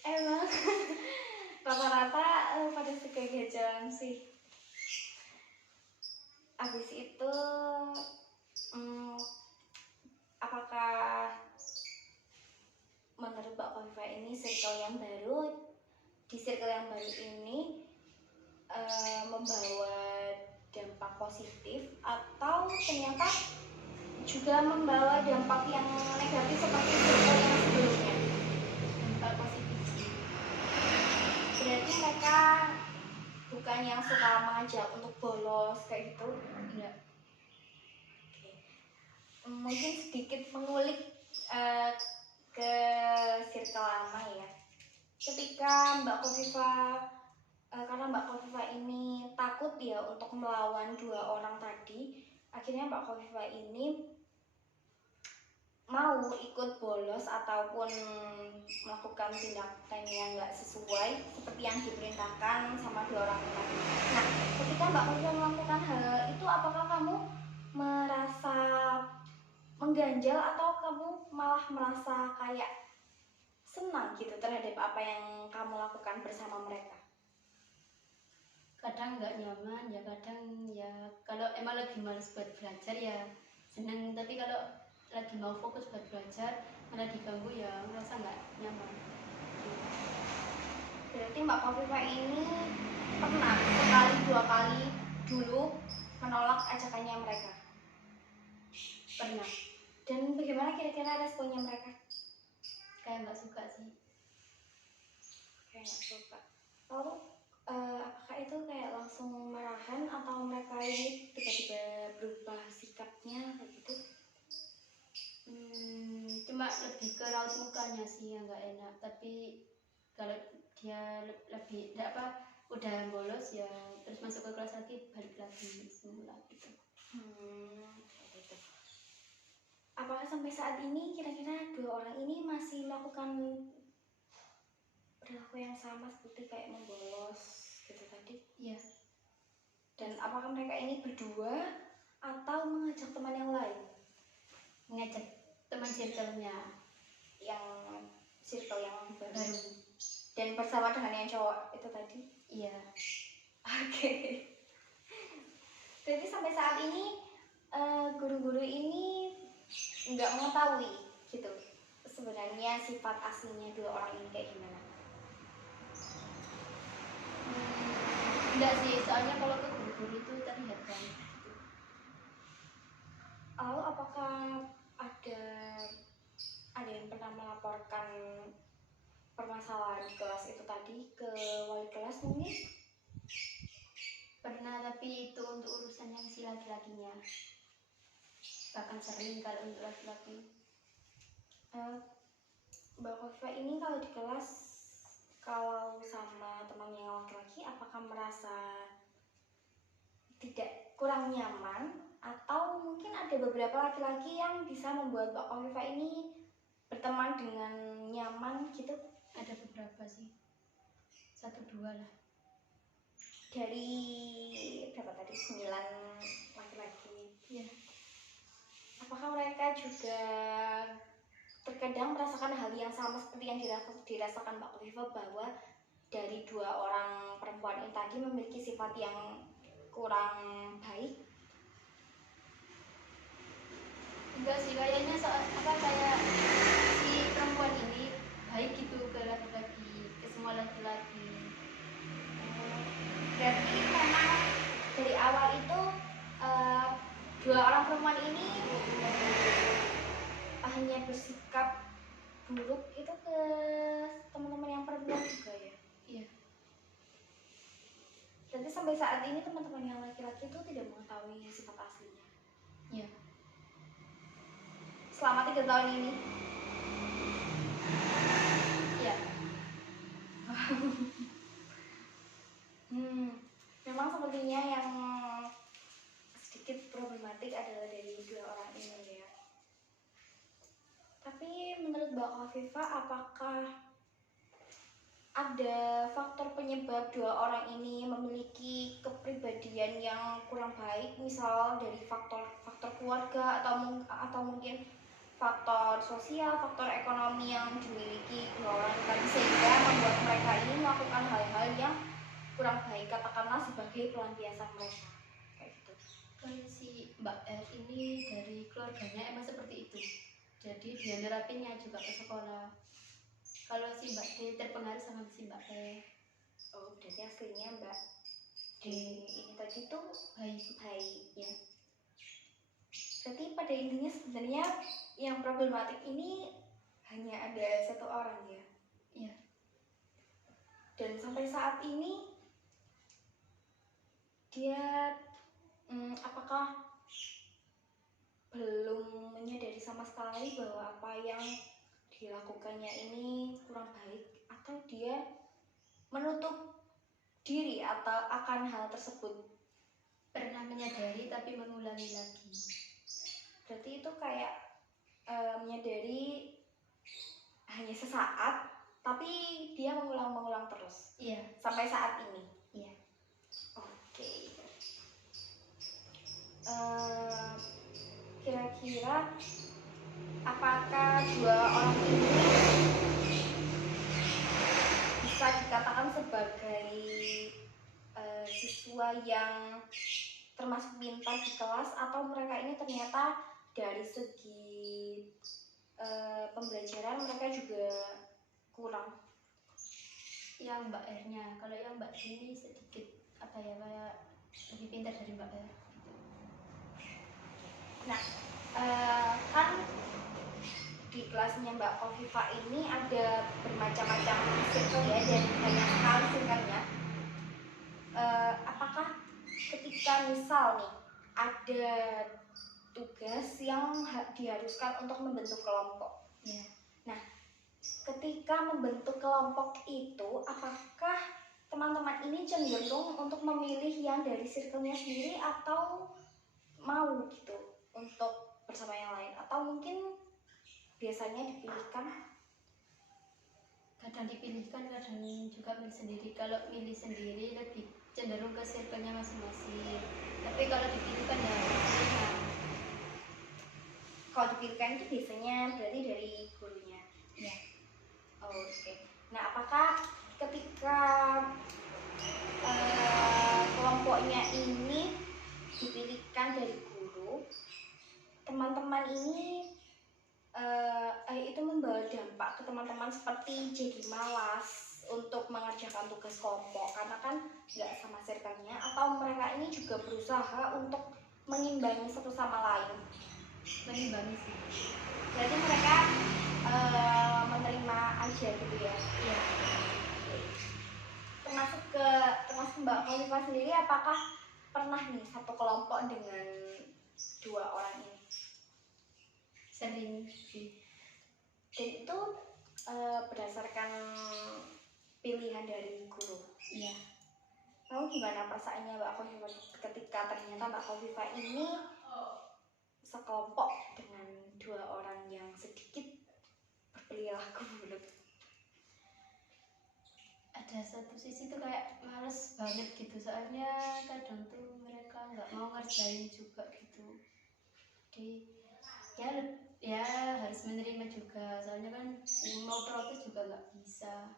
Emang rata-rata pada suka gajalan sih. Habis itu apakah menurut Mbak Kofifa ini circle yang baru, di circle yang baru ini membawa dampak positif atau ternyata juga membawa dampak yang negatif seperti circle yang sebelumnya? Dampak positif sih. Berarti mereka bukan yang suka mengajak untuk bolos kayak gitu? Enggak. Oke. Mungkin sedikit mengulik ke circle lama ya. Ketika Mbak Kofifa karena Mbak Kofifa ini takut ya untuk melawan 2 orang tadi, akhirnya Mbak Kofifa ini mau ikut bolos ataupun melakukan tindakan yang nggak sesuai seperti yang diperintahkan sama 2 orang tadi. Nah, ketika Mbak Kofifa melakukan hal itu, apakah kamu merasa mengganjal atau kamu malah merasa kayak senang gitu terhadap apa yang kamu lakukan bersama mereka? Kadang nggak nyaman ya, kadang ya kalau emang lagi males buat belajar ya seneng, tapi kalau lagi mau fokus buat belajar malah diganggu ya merasa nggak nyaman. Berarti Mbak Kofifa ini pernah sekali 2 kali dulu menolak ajakannya mereka. Pernah. Dan bagaimana kira-kira responnya mereka? Kayak nggak suka sih. Kayak nggak suka. Lalu apakah itu kayak langsung marahan atau mereka ini tiba-tiba berubah sikapnya kayak gitu? Cuma lebih ke raut mukanya sih yang nggak enak, tapi kalau dia lebih udah bolos ya terus masuk ke kelas lagi balik lagi semula gitu. Gitu. Apakah sampai saat ini kira-kira 2 orang ini masih melakukan perilaku yang sama seperti kayak membolos gitu tadi? Iya. Dan apakah mereka ini berdua atau mengajak teman yang lain? Ngajak teman circle-nya Yang circle yang baru. baru. Dan bersama dengan yang cowok itu tadi? Iya. Oke. Jadi sampai saat ini guru-guru ini nggak mengetahui gitu sebenarnya sifat aslinya 2 orang ini kayak gimana? Enggak sih, soalnya kalau ke guru-guru itu terlihat kan gitu. Lalu apakah ada yang pernah melaporkan permasalahan di kelas itu tadi ke wali kelas mungkin? Pernah, tapi itu untuk urusan yang si laki-lakinya. Bahkan sering kalau untuk laki-laki. Mbak Kofifa ini kalau di kelas, kalau sama teman yang laki-laki, apakah merasa tidak kurang nyaman atau mungkin ada beberapa laki-laki yang bisa membuat Mbak Kofifa ini berteman dengan nyaman gitu? Ada beberapa sih, 1-2 lah. Dari berapa tadi? 9 laki-laki. Iya. Apakah mereka juga terkadang merasakan hal yang sama seperti yang dirasakan Mbak Kofifa, bahwa dari 2 orang perempuan ini tadi memiliki sifat yang kurang baik? Enggak sih, kayaknya kayak si perempuan ini baik gitu ke laki-laki, ke semua laki-laki. Berarti memang dari awal itu 2 orang perempuan ini hanya bersikap buruk itu ke teman-teman yang perempuan juga ya? Iya. Berarti sampai saat ini teman-teman yang laki-laki itu tidak mengetahui sifat aslinya? Iya. Selama 3 tahun ini? Iya. Memang sepertinya yang sedikit problematik adalah dari 2 orang ini ya. Tapi menurut Mbak Kofifa, apakah ada faktor penyebab dua orang ini memiliki kepribadian yang kurang baik, misal dari faktor keluarga atau mungkin faktor sosial, faktor ekonomi yang dimiliki dua orang tadi sehingga membuat mereka ini melakukan hal-hal yang kurang baik, katakanlah sebagai pelampiasan mereka kayak gitu. Kalau si Mbak R ini dari keluarganya emang seperti itu, jadi dia nerapinnya juga ke sekolah. Kalau si Mbak D terpengaruh sama si Mbak E. Oh, berarti aslinya Mbak D ini tadi tuh baik ya. Berarti pada intinya sebenarnya yang problematik ini hanya ada satu orang ya. Iya. Dan sampai saat ini dia apakah belum menyadari sama sekali bahwa apa yang dilakukannya ini kurang baik, atau dia menutup diri atau akan hal tersebut? Pernah menyadari tapi mengulangi lagi. Berarti itu kayak menyadari hanya sesaat, tapi dia mengulang terus. Iya. Sampai saat ini. Iya. Oke. Kira-kira apakah dua orang ini bisa dikatakan sebagai siswa yang termasuk pintar di kelas, atau mereka ini ternyata dari segi pembelajaran mereka juga kurang? Yang Mbak R-nya, kalau yang Mbak D ini sedikit apa ya, kayak lebih pintar dari Mbak R. Nah, kan di kelasnya Mbak Kofifa ini ada bermacam-macam circle ya, dan banyak sekali circle-nya. Apakah ketika misal nih ada tugas yang diharuskan untuk membentuk kelompok, Ya. Nah, ketika membentuk kelompok itu, apakah teman-teman ini cenderung untuk memilih yang dari circle-nya sendiri, atau mau gitu untuk bersama yang lain, atau mungkin biasanya dipilihkan? Kadang dipilihkan, kadang juga milih sendiri. Kalau milih sendiri lebih cenderung ke circle-nya masing-masing, tapi kalau dipilihkan ya pilihan. Kalau dipilihkan itu biasanya berarti dari gurunya. Ya. Oke. Nah, apakah ketika kelompoknya ini dipilihkan dari guru, teman-teman ini itu membawa dampak ke teman-teman seperti jadi malas untuk mengerjakan tugas kelompok karena kan nggak sama circle-nya, atau mereka ini juga berusaha untuk mengimbangi satu sama lain? Mengimbangi sih. Berarti mereka menerima aja gitu ya? Iya. Termasuk Mbak Kofifa sendiri, apakah pernah nih satu kelompok dengan dua orang ini? Sering sih. Dan itu berdasarkan pilihan dari guru? Iya. Lalu gimana perasaannya Mbak Kofifa ketika ternyata Mbak Kofifa ini sekelompok dengan dua orang yang sedikit berperilaku buruk? Ada satu sisi tuh kayak males banget gitu, soalnya kadang tuh mereka nggak mau ngerjain juga gitu. Jadi ya harus menerima juga, soalnya kan mau protes juga nggak bisa.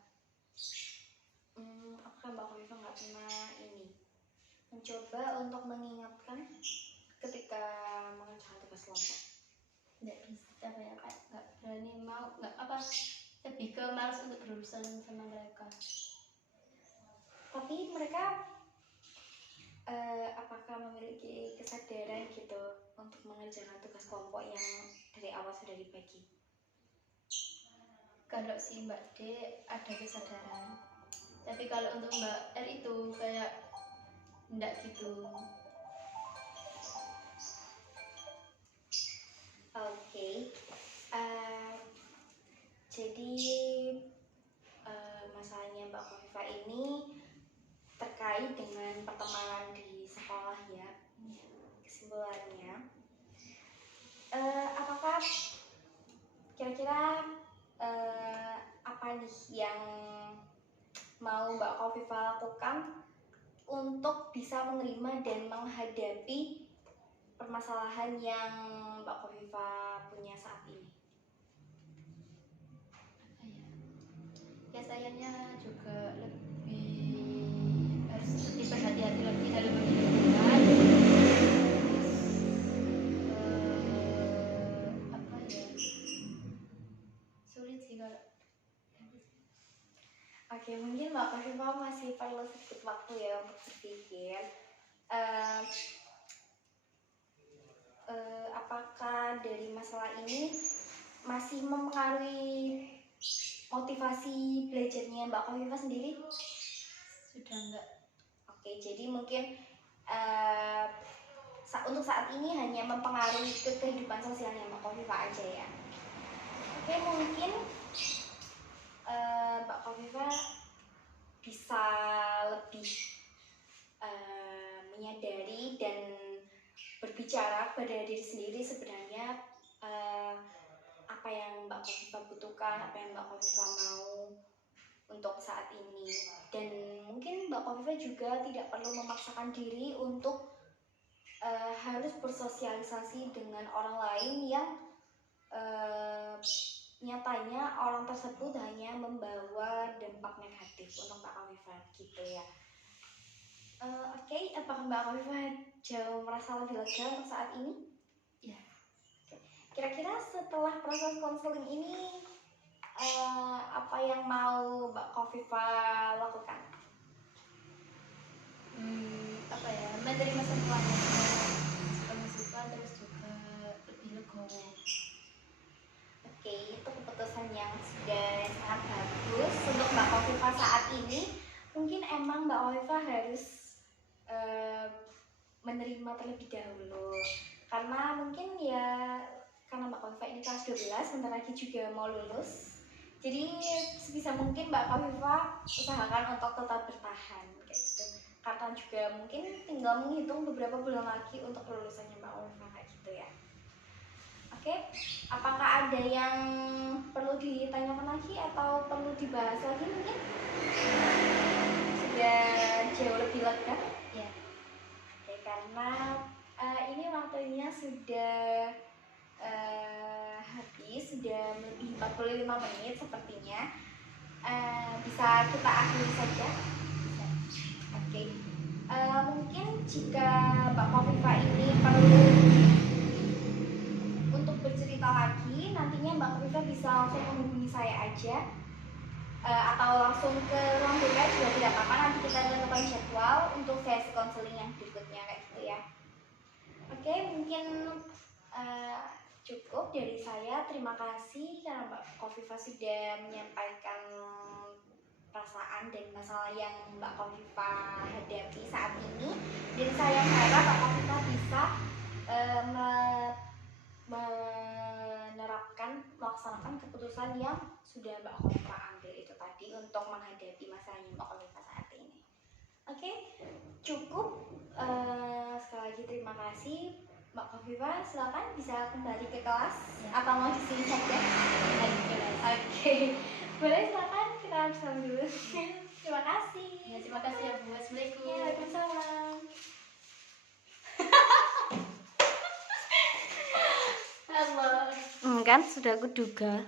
Apakah Mbak Kofifa nggak pernah mencoba untuk mengingatkan ketika mengerjakan tugas kelompok? Nggak bisa, apa ya, kayak nggak berani, mau nggak apa, lebih ke malas untuk berurusan sama mereka. Tapi mereka apakah memiliki kesadaran gitu untuk mengerjakan tugas kelompok yang dari awal sudah dibagi? Kalau si Mbak D ada kesadaran, tapi kalau untuk Mbak R itu kayak enggak gitu. Oke. Jadi masalahnya Mbak Kofifa ini terkait dengan pertemanan di sekolah ya. Kesimpulannya, apakah kira-kira apa nih yang mau Mbak Khofifa lakukan untuk bisa menerima dan menghadapi permasalahan yang Mbak Khofifa punya saat ini? Ya sayangnya juga lebih harus lebih berhati-hati lagi dalam memilih teman. Apa ya, sulit sih kalau Oke, mungkin Mbak Khofifa masih perlu sedikit waktu ya untuk berpikir. Eh, apakah dari masalah ini masih mempengaruhi motivasi belajarnya Mbak Khofifa sendiri? sudah enggak. Oke, jadi mungkin untuk saat ini hanya mempengaruhi ke kehidupan sosialnya Mbak Khofifa aja ya. Oke, mungkin Mbak Khofifa bisa lebih menyadari dan berbicara pada diri sendiri sebenarnya apa yang Mbak Khofifa butuhkan, apa yang Mbak Khofifa mau untuk saat ini. Dan mungkin Mbak Khofifa juga tidak perlu memaksakan diri untuk harus bersosialisasi dengan orang lain yang nyatanya orang tersebut hanya membawa dampak negatif untuk Mbak Khofifa gitu ya. Oke, apakah Mbak Khofifa jauh merasa lebih lega untuk saat ini? Ya. Kira-kira setelah proses konseling ini apa yang mau Mbak Khofifa lakukan? Apa ya, menerima semuanya masukan, terus juga lebih legowo. Oke, itu keputusan yang sudah sangat bagus untuk Mbak Khofifa saat ini. Mungkin emang Mbak Khofifa harus menerima terlebih dahulu, karena mungkin ya karena Mbak Khofifa ini kelas 12, sebentar lagi juga mau lulus. Jadi sebisa mungkin Mbak Khofifa usahakan untuk tetap bertahan kayak gitu. Karena juga mungkin tinggal menghitung beberapa bulan lagi untuk lulusannya Mbak Khofifa kayak gitu ya. Oke, apakah ada yang perlu ditanyakan lagi atau perlu dibahas lagi mungkin? Sudah jauh lebih lega? Ya. Oke, karena ini waktunya sudah habis, sudah lebih 45 menit sepertinya. Bisa kita akhiri saja? Oke. Mungkin jika Mbak Khofifa ini perlu untuk bercerita lagi, nantinya Mbak Khofifa bisa langsung menghubungi saya aja, atau langsung ke ruang BK juga tidak apa-apa. Nanti kita tentukan jadwal untuk sesi konseling yang berikutnya kayak gitu ya. Oke, mungkin cukup dari saya. Terima kasih karena Mbak Khofifa sudah menyampaikan perasaan dan masalah yang Mbak Khofifa hadapi saat ini. Dan saya harap Mbak Khofifa bisa melaksanakan keputusan yang sudah Mbak Khofifa ambil itu tadi untuk menghadapi masalahnya Mbak Khofifa saat ini. Oke, cukup. Sekali lagi terima kasih. Mbak Khofifa, silakan bisa kembali ke kelas ya. Atau mau di sini saja? Oke, boleh silakan kita bersama dulu. Terima kasih. Ya, terima kasih ya Bu. Assalamualaikum. Ya, waalaikumsalam. Allah. Kan sudah aku duga.